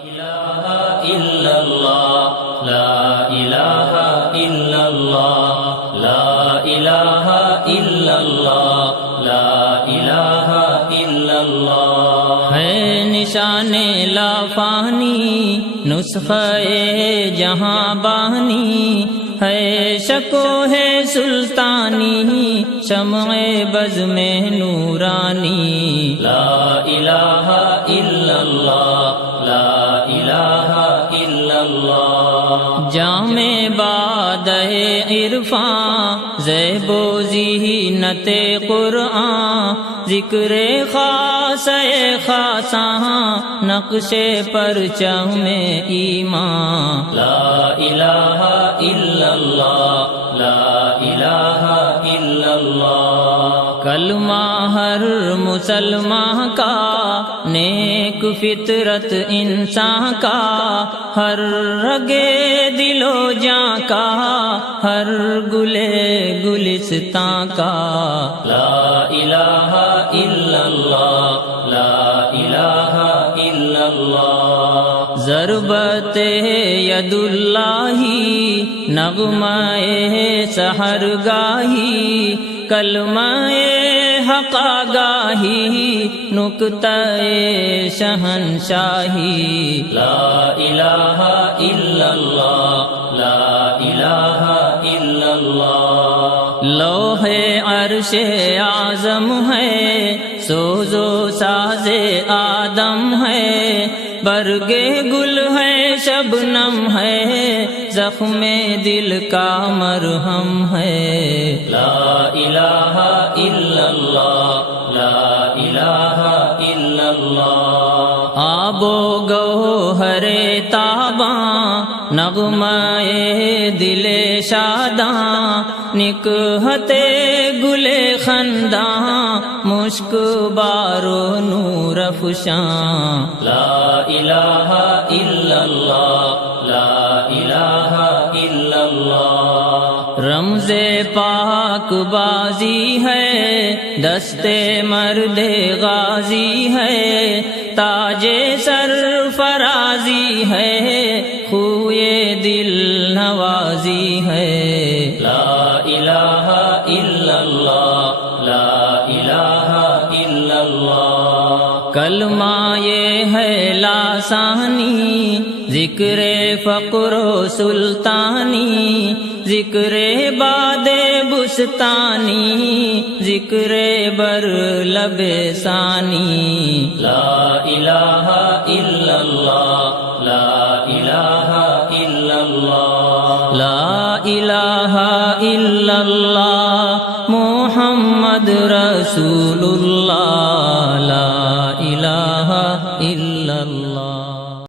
الہ الا اللہ لا الہ الا اللہ لا الہ الا اللہ لا الہ الا اللہ ہے نشان لا فانی نسخہ جہاں بانی ہے شکو ہے سلطانی شمع بز میں نورانی لا الہ الا اللہ لا الہ الا اللہ جام بادہ عرفان زیب و زینت قرآن ذکر خاص خاصاں نقش پرچم میں ایمان لا الہ الا اللہ لا الہ الا اللہ کلمہ ہر مسلمان کا نیک فطرت انسان کا ہر رگے دل و جاں کا ہر گلے گلستان کا لا الہ الا اللہ لا الہ الا اللہ ضربت ید اللہ نغمہ سحر گاہی کلمہ حق آگاہی نکتہ شہنشاہی لا الہ الا اللہ لا الہ الا اللہ لوح عرش اعظم ہے سوز و ساز آدم ہے برگے گل ہے شبنم ہے زخم دل کا مرہم ہے لا الہ الا اللہ لا الہ الا اللہ آب و گوہر تاباں نغمہ دل شاداں نکہت گل خنداں مشک بارو نور افشاں لا الہ الا اللہ لا الہ الا اللہ رمز پاک بازی ہے دست مرد غازی ہے تاج سر فرازی ہے خوئے دل نوازی ہے لا الہ الا اللہ لا الہ الا اللہ کلمہ یہ ہے لاسانی ذکر فقر و سلطانی ذکر باد بستانی ذکر بر لب ثانی لا الہ الا اللہ لا الہ الا اللہ لا الہ الا اللہ محمد رسول اللہ